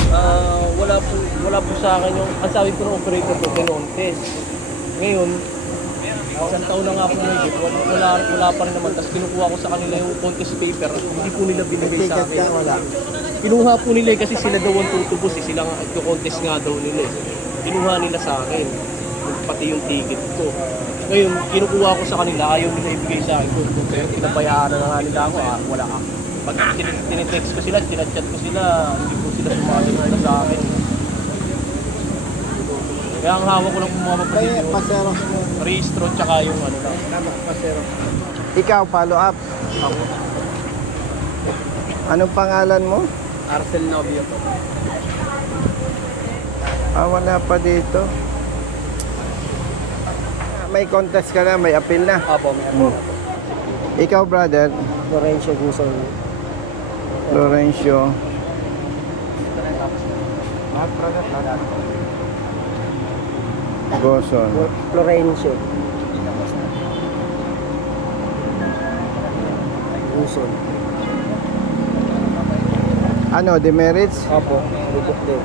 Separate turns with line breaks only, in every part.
Wala po sa akin yung, ang sabi po ng operator ko, kinontes. Ngayon, isang taon na nga po may wala pa rin naman. Tapos kinukuha ko sa kanila yung contest paper, hindi po nila binigay sa akin.
Wala.
Kinuha po nila kasi sila daw ang tutubos sila nga contest nga daw nila Kinuha nila sa akin, pati yung ticket ko. Ngayon, kinukuha ko sa kanila, ayaw nila ibigay sa akin. Kaya pinabayaan na nga nila ako, wala ka. Pag tinetext ko sila, tinachat ko sila, hindi po sila sumasagot sa akin. Kaya ang hawak ko lang po mga mapatid yun.
Pasero.
Registro tsaka yung ano lang.
Tama, pasero. Ikaw, follow up.
Ako.
Anong pangalan mo?
Arcel Novio po.
Wala pa dito. May contest ka na, may appeal na.
Apo, may appeal na po.
Ikaw, brother?
Lorenzo Guzon.
Lorenzo. Goson.
Lorenzo. Guzon.
Ano, demerits?
Apo, lubok din.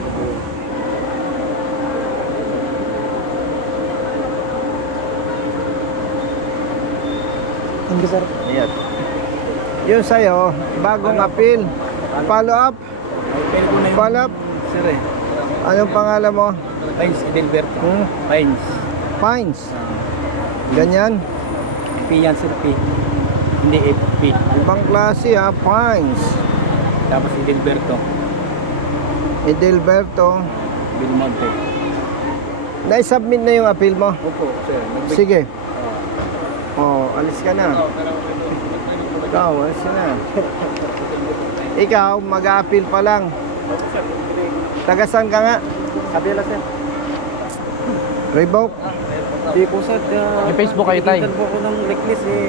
Thank you, sir.
Ayan. Yun sa'yo, bagong appeal. Follow up. Follow up.
Sir eh.
Anong pangalan mo?
Pines Edelberto.
Hmm?
Pines.
Pines. Ganyan.
P yan, sir. P. Hindi FP.
Ibang klase ha, Pines.
Tapos Edelberto.
Edelberto.
Bilmonte.
Na-submit na yung appeal mo?
Opo, sir.
Sige. Alis ka na. Ikaw, alis ka na. Ikaw, mag-a-appeal pa lang. Tagasan ka nga?
Kabila, sir.
Revoke?
Di po, sir.
May Facebook kayo, tay?
Nakikita po ako ng necklace eh.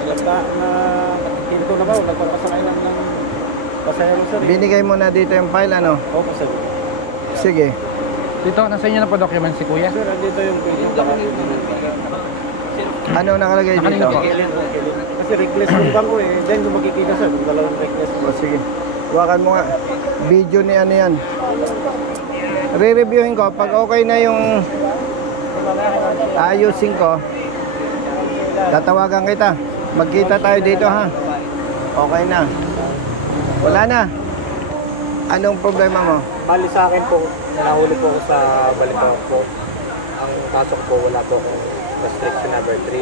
Hinto na ba? Nagpapasakay lang ng pasahero, sir.
Binigay mo na dito yung file, ano?
Opo, sir.
Sige.
Dito, nasa inyo na po document si kuya?
Sir, andito yung
Ano nakalagay dito?
Nakalagay po.
Kasi reckless yung bangko eh. Then kung makikita, sir, kung dalawang reckless.
Sige. Huwakan mo nga. Video ni ano yan. Re-reviewin ko. Pag okay na yung ayusin ko, tatawagan kita. Magkita tayo dito ha. Okay na. Wala na. Anong problema mo?
Bali sa akin po, nahuli po ako sa Balitang po. Ang kaso ko po, wala po akong restriction number 3.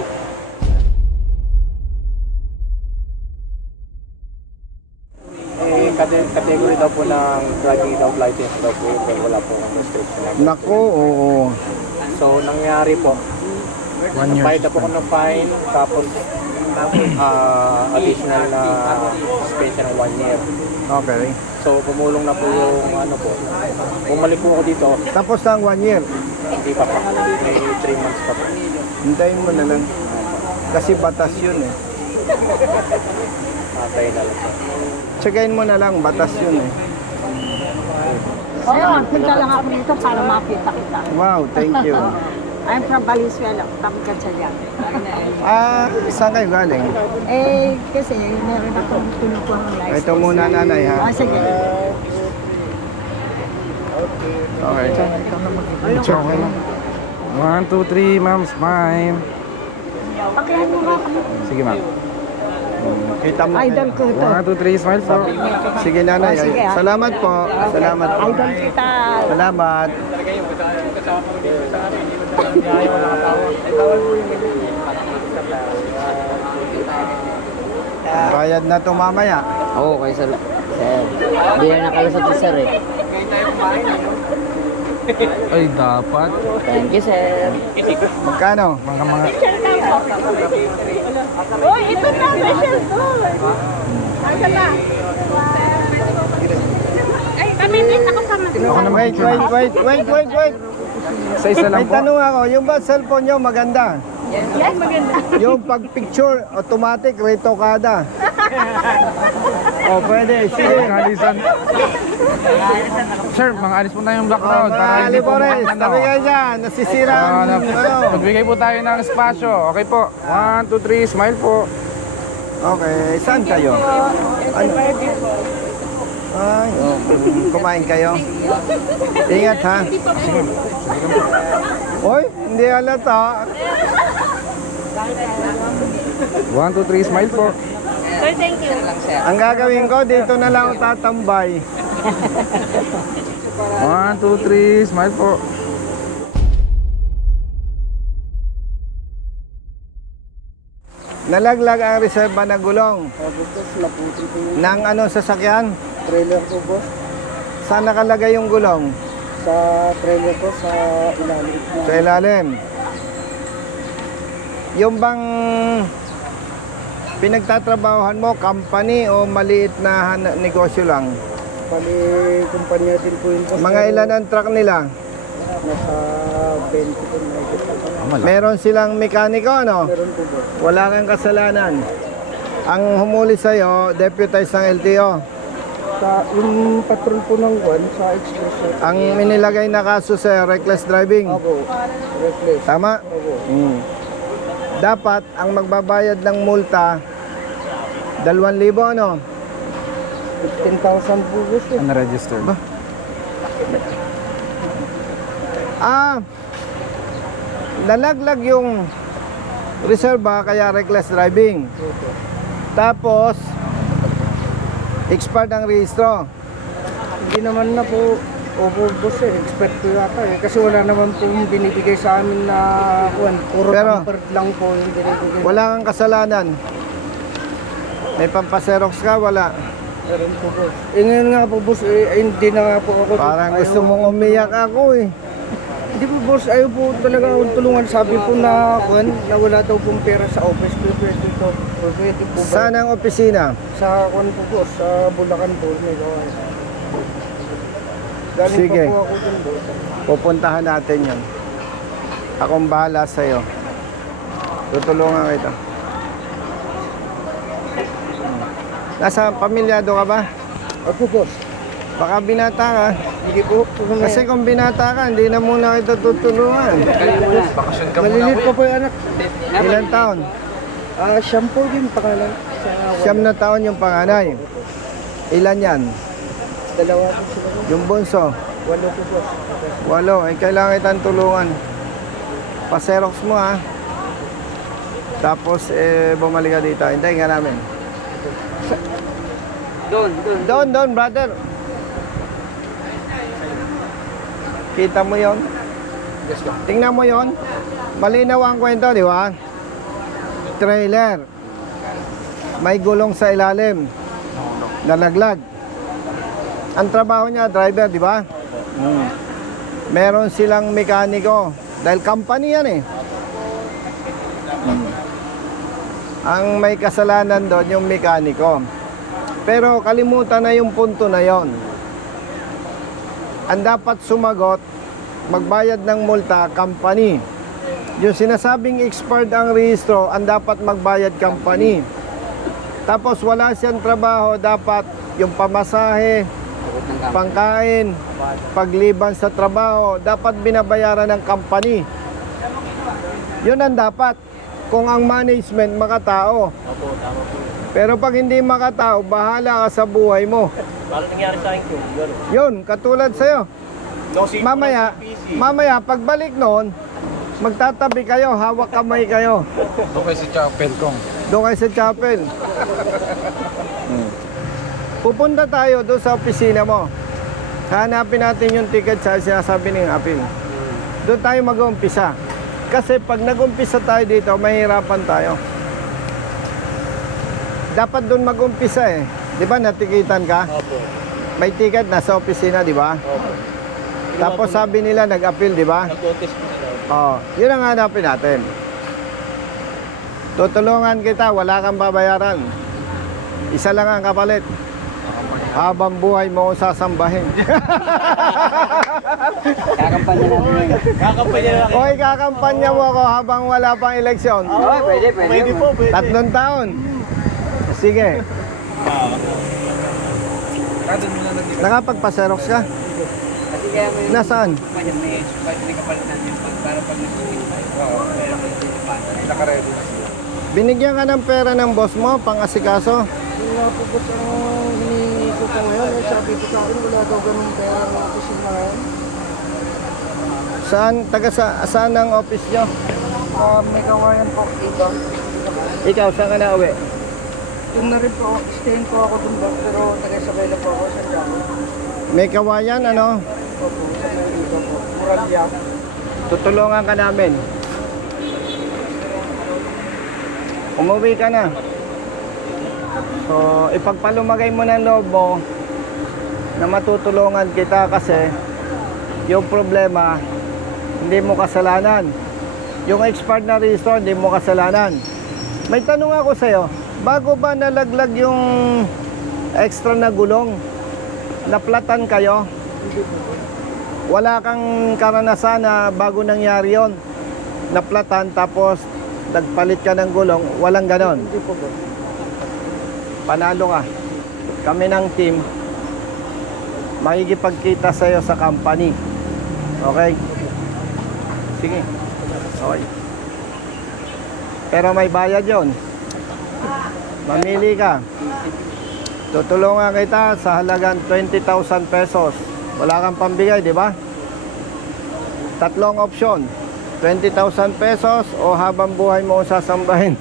Category daw po ng driving without license daw po, pero wala po akong restriction number.
Nako, oo.
So, nangyari po,
1 year.
bayad na po ako ng fine, tapos additional na suspension ng 1 year.
Okay.
So, pumulong na po yung ano po. Bumalik po ako dito,
Tapos na ang 1 year.
hindi pa po. May 3 months pa po.
Hintayin mo na lang. Kasi batas yun eh.
Matay na lang po.
Tsagayin mo na lang. Batas yun eh.
Oo, punta lang ako dito para makita kita.
Wow, thank you.
I'm from Valenzuela, Pangkatsagan.
Saan kayo galing?
Kasi meron akong kinukuha ng license.
Ito muna, nanay, ha?
Sige.
Okay.
Picture ko lang. 1, 2, 3, ma'am, smile.
Pakihan mo nga kami.
Sige, ma'am.
Kita mo.
Idol ko to.
1, 2, 3, smile po.
Sige, nanay.
Sige, ha?
Salamat po. Salamat po.
Idol kita.
Salamat. Bayad na to mamaya.
Oo, kay sir. Sir, hindi na nakalusot si sir eh.
Ay, dapat.
Thank you, sir.
Magkano?
Mga
Oh, ito na, Michelle. Asa na? Ay, kami din nakasama.
Ako na
Wait, wait.
Sa isa lang
May
po.
tanong ako. Yung ba cellphone nyo maganda?
Yes, maganda.
Yung pag-picture, automatic, retokada. O, pwede. Sige.
Kalisan. Sir, mga alis po tayong black road.
Mga
Para hindi po
Alibores,
makakano.
tabi kayo dyan. Nasisira ang ano.
Magbigay po tayo ng espasyo. Okay po. 1, 2, 3, smile po.
Okay, saan kayo? Ano? Ay, okay. Kumain kayo. Ingat ha. Oy, hindi halata.
1, 2, 3, smile po.
Sir, thank you.
Ang gagawin ko, dito na lang ako tatambay.
1, 2, 3, smile po.
Nalaglag ang reserba na gulong.
Tapos naputi po yung
Nang ano sasakyan?
trailer ko, boss.
Saan nakalagay yung gulong?
Sa trailer ko, sa ilalim.
Sa ilalim. Yung bang pinagtatrabahohan mo, company o maliit na negosyo lang?
Pali, kumpanya din po yung boss.
Mga ilan ang truck nila?
Nasa 20 po na ito.
Meron silang mekaniko, ano?
Meron po, boss.
Wala kang kasalanan. Ang humuli sa'yo, deputize ng LTO.
Sa yung patrol po ng Juan, sa express.
Ang minilagay na kaso sa reckless driving.
Ako, reckless.
Tama?
Ako.
Dapat ang magbabayad ng multa 2,000, ano?
15,000 po, boss.
Unregistered.
Nalaglag yung reserva kaya reckless driving. Tapos expired ang rehistro.
Hindi naman na po, opo, boss expert po yata Kasi wala naman po binibigay sa amin na Juan. Puro
Pero-
tempered lang po yung binibigay.
Wala kang kasalanan. May pampaserox ka, wala.
Meron po, boss. Ngayon nga po, boss, hindi na nga po ako.
Parang gusto mong umiyak ako eh.
Hindi po, boss, ayaw po talaga akong tulungan. Sabi po na, Juan, na wala daw pong pera sa office. Pwede po, pwede po ba?
Saan ang opisina?
Sa Juan po, boss, sa Bulacan po. May gawa. Galing
Sige.
pa po ako dun, boss.
Pupuntahan natin yan. Akong bahala sa'yo. Tutulungan kita. Nasa pamilyado ka ba?
Ako, boss.
Baka binata ka.
Hindi po.
Kasi kung binata ka, hindi na muna kita tutulungan.
Malilit pa po yung anak.
Ilan taon?
Siyam po din pangalan. Sa
9 na taon yung panganay. Ilan yan?
dalawa po sila.
Yung bunso?
8 po, boss.
8. Eh, kailangan kitang tulungan. Pa-xerox mo ha. Tapos, bumalik ka dito. Hintayin ka namin. Doon, brother. Kita mo yon? Tingnan mo yon. Malinaw ang kwento, di ba? Trailer. May gulong sa ilalim. Nalaglag. Ang trabaho niya, driver, di ba? Meron silang mekaniko. Dahil company yan eh. Ang may kasalanan doon yung mekaniko. Pero kalimutan na yung punto na yon. Ang dapat sumagot, magbayad ng multa, company. Yung sinasabing expired ang rehistro, ang dapat magbayad company. Tapos wala siyang trabaho, dapat yung pamasahe, pangkain, pagliban sa trabaho, dapat binabayaran ng company. Yun ang dapat. Kung ang management makatao. Pero pag hindi makatao, bahala ka sa buhay mo.
Paano nangyari sa akin yun?
Yun, katulad sa'yo. Mamaya, pagbalik noon, magtatabi kayo, hawak kamay kayo.
Okay si Chapel Kong.
Doon kayo sa chapel. Pupunta tayo doon sa opisina mo. Hanapin natin yung ticket sa sinasabi ng apil. Doon tayo mag-umpisa. Kasi pag nag-umpisa tayo dito, mahirapan tayo. Dapat doon mag-umpisa eh. Di ba natikitan ka?
Opo.
May ticket nasa opisina, di ba?
Opo.
Tapos sabi nila nag-appeal, di ba?
Nag-contest po sila.
Oh, yun ang hanapin natin. Tutulungan kita, wala kang babayaran. Isa lang ang kapalit. Habang buhay mo akong sasambahin.
Kakampanya natin.
Kakampanya na lang.
Hoy, kakampanya mo ako habang wala pang eleksyon.
Pwede.
Pwede po, pwede.
3 taon. Sige. Nakapagpa-xerox ka?
Kasi kaya may
Nasaan?
Naka-ready.
Binigyan ka ng pera ng boss mo, pang asikaso.
Wala po, boss, ang hinihingi ko po ngayon. Eh, sabi ko sa akin, wala daw ganun pera ng opisina ngayon.
Saan ang office nyo?
May kawayan po iba.
Ikaw, saan ka na uwi?
Yung na rin po, stayin po ako dun ba, pero taga-sabay na po ako sa Jaco.
May kawayan, ano?
Opo, sa may iba po. Muralya.
Tutulungan ka namin. Umuwi ka na. So, ipagpalumagay mo ng loob mo na matutulungan kita kasi yung problema, hindi mo kasalanan. Yung expired na restore, hindi mo kasalanan. May tanong ako sa'yo, bago ba nalaglag yung extra na gulong, naplatan kayo? Wala kang karanasan na bago nangyari yon, naplatan tapos nagpalit ka ng gulong, walang ganon.
Hindi po ba?
Panalo ka. Kami ng team, makikipagkita sa'yo sa company. Okay? Sige. Okay. Pero may bayad yon. Mamili ka. Tutulungan kita sa halagang 20,000 pesos. Wala kang pambigay, di ba? Tatlong opsyon. 20,000 pesos o habang buhay mo ang sasambahin.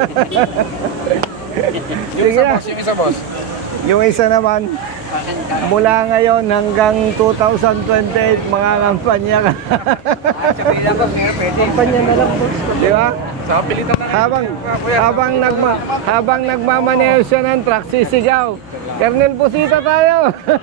Sige na.
Yung isa, boss.
Yung isa naman, mula ngayon hanggang 2028, mga kampanya ka.
Kampanya na lang po.
Di ba?
Sa pilitan na
Habang nagmamaneho siya ng truck, sisigaw. Colonel Busita tayo.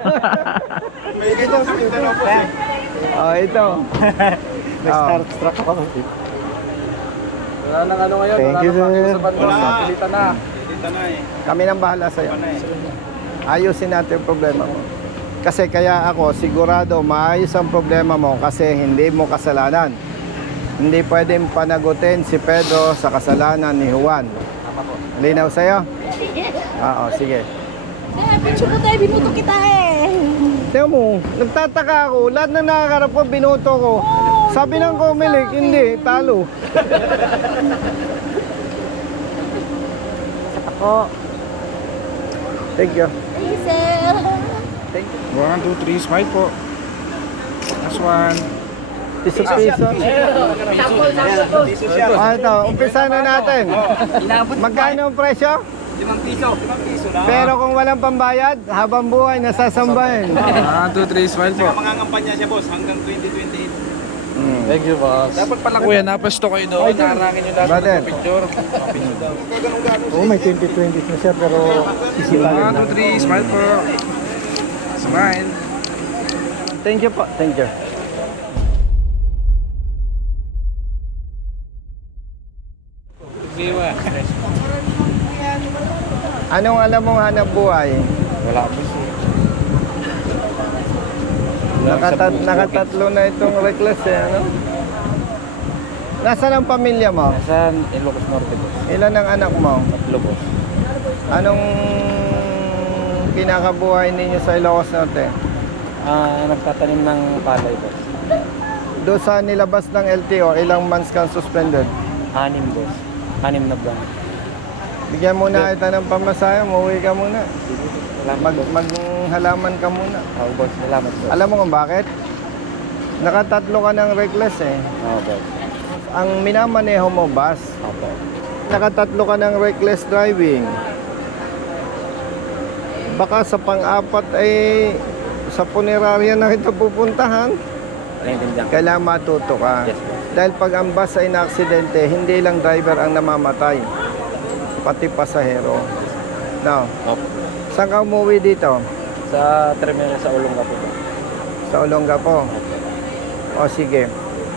Oh, ito.
Nag-starstruck ako.
Wala nang ano ngayon.
Thank you,
Wala nang
sir.
sa bando. Sa pilitan na.
Kami nang bahala sa'yo. Ayusin natin yung problema mo. Kasi kaya ako, sigurado maayos ang problema mo kasi hindi mo kasalanan. Hindi pwedeng panagutin si Pedro sa kasalanan ni Juan. Linaw sa'yo? Oo, sige.
Picture po tayo, binuto kita eh.
Tingnan mo, nagtataka ako. Lahat na nakakarap ko, binoto ko. Sabi ng Comelec, hindi, talo.
Ako.
Thank you.
Diesel.
Thank you.
1, 2, 3, smile po. Last one.
Piso-piso. Ito, umpisa na natin. Magkano ang presyo?
5 piso. 5 piso lang.
Pero kung walang pambayad, habang buhay, nasasambahin.
1, 2, 3, smile po.
Mangangampanya siya, boss, hanggang 2028.
Thank you, boss. Dapat pala kuya, napasto kayo doon. Narangin yung lahat
Brother.
ng picture.
Oo, may 2020 na siya, pero
1, 2, 3, smile po. Smile.
Thank you po. Thank you. Anong alam mong hanap buhay?
Wala po.
Nakatatlo na itong reckless eh, ano? Nasaan ang pamilya mo?
Saan? Ilocos Norte po.
Ilan ang anak mo?
Tatlo po.
Anong kinakabuhay ninyo sa Ilocos Norte?
Nagtatanim ng palay po.
Doon sa nilabas ng LTO, ilang months kang suspended?
6 boss. 6 na buwan.
Bigyan muna kita ng pamasahe, umuwi ka muna.
Salamat boss.
Maghalaman ka muna.
Oo boss, salamat boss.
Alam mo kung bakit? Nakatatlo ka ng reckless eh.
Oo boss.
Ang minamaneho mo, bus.
Opo.
Nakatatlo ka ng reckless driving. Baka sa pang-apat ay sa punerarya na kita pupuntahan.
Naiintindihan ko.
Kailangan matuto ka.
Yes, boss.
Dahil pag ang bus ay na-aksidente, hindi lang driver ang namamatay. Pati pasahero. Now,
Opo.
saan ka umuwi dito?
Sa terminal sa Olongapo po.
Sa Olongapo. O sige.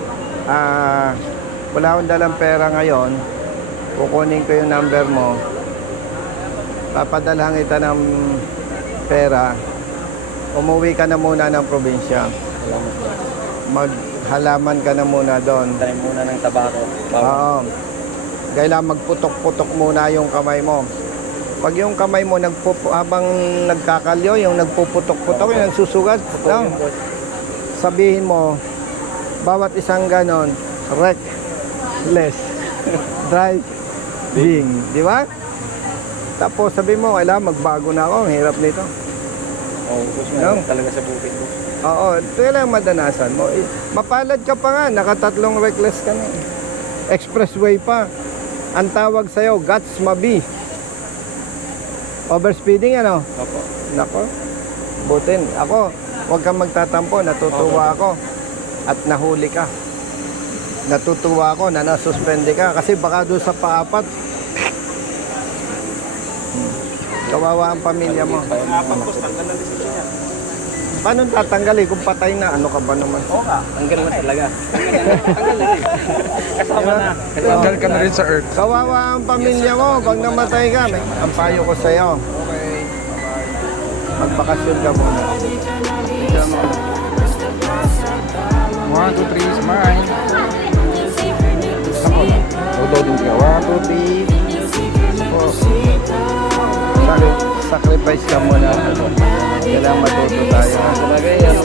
Wala akong dalang pera ngayon. Kukunin ko yung number mo. Papadalhan kita ng pera. Umuwi ka na muna ng probinsya.
Salamat boss.
Maghalaman ka na muna doon.
Tayo muna ng tabako.
Oo. Kailangan magputok-putok muna yung kamay mo. Pag yung kamay mo habang nagkakalyo, yung nagpuputok-putok, yung nagsusugat, no? Sabihin mo, bawat isang ganon, reckless driving. Di ba? Tapos sabihin mo, kailangan magbago na ako, ang hirap nito.
Gusto
No?
mo talaga sa bukid mo.
Oo, kailangan madanasan mo. Mapalad ka pa nga, nakatatlong reckless ka na. Expressway pa. Ang tawag sa'yo, Guts Mabi. Overspeeding ano?
Opo.
Nako, butin. Ako, huwag kang magtatampo, natutuwa ako. At nahuli ka. Natutuwa ako na nasuspende ka. Kasi baka doon sa paapat, kawawa ang pamilya mo.
Apat boss, tanggal ng lisensya niya.
Paano tatanggalin kung patay na? Ano ka ba naman?
Oo nga, tanggal na talaga. Tanggal na rin. Kasama na.
Tanggal ka na rin sa earth.
Kawawa ang pamilya mo pag namatay ka. Ang payo ko sa'yo,
Okay.
magbakasyon ka muna.
1, 2, 3, smile. Ako na. Loading ka. 1, 2, 3.
Sacrifice ka muna. Kailangan matuto tayo.
Talaga yan.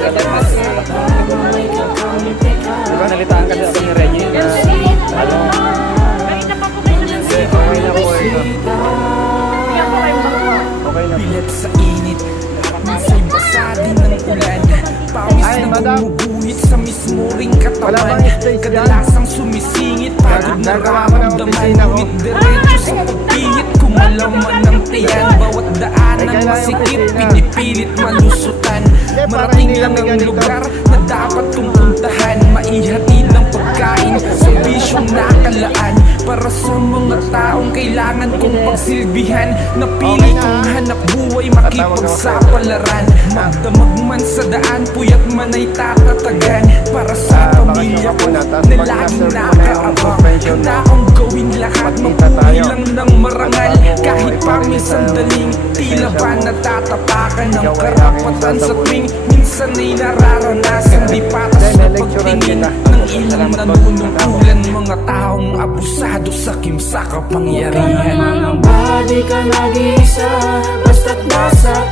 Diba nalitaan kasi ako ni Reggie na ano?
Kanina pa po kayo nag-save.
Okay na po ito.
Kaya po kayong bangko.
Okay na po.
Bilat sa init, minsan basa din ng ulan. Pawis
Ay,
na
madam.
bumubuhit sa mismo ring
Wala
katawan.
bang stage dyan?
Kadalasang sumisingit, pagod na
Gagawa ko ng
ramdaman.
opisina ko.
Ngunit diretso sa pagpihit, kumalaman ng tiyan. Bawat daan
Ay,
ng
kailangan
masikip,
opisina.
pinipilit malusutan.
para
Marating
hindi
lang
kami
ang
ganito.
lugar na dapat kong puntahan. Maihatid ng pagkain sa bisyong nakalaan. Para sa mga taong kailangan kong pagsilbihan. Napili kong hanap buhay, makipagsapalaran. Magdamag man sa daan, puyat man ay tatatagan. Para sa pamilya ko na laging nakaabang. Taong gawin lahat, mabuhay lang ng marangal. Kahit paminsan daling, tila ba natatapakan ng karapatan sa tuwing minsan ay nararanasan. Di patas na pagtingin ng ilang nanunungkulan. Mga taong abusado sa kimsa kapangyarihan.
Mga di ka nag-iisa, basta't nasa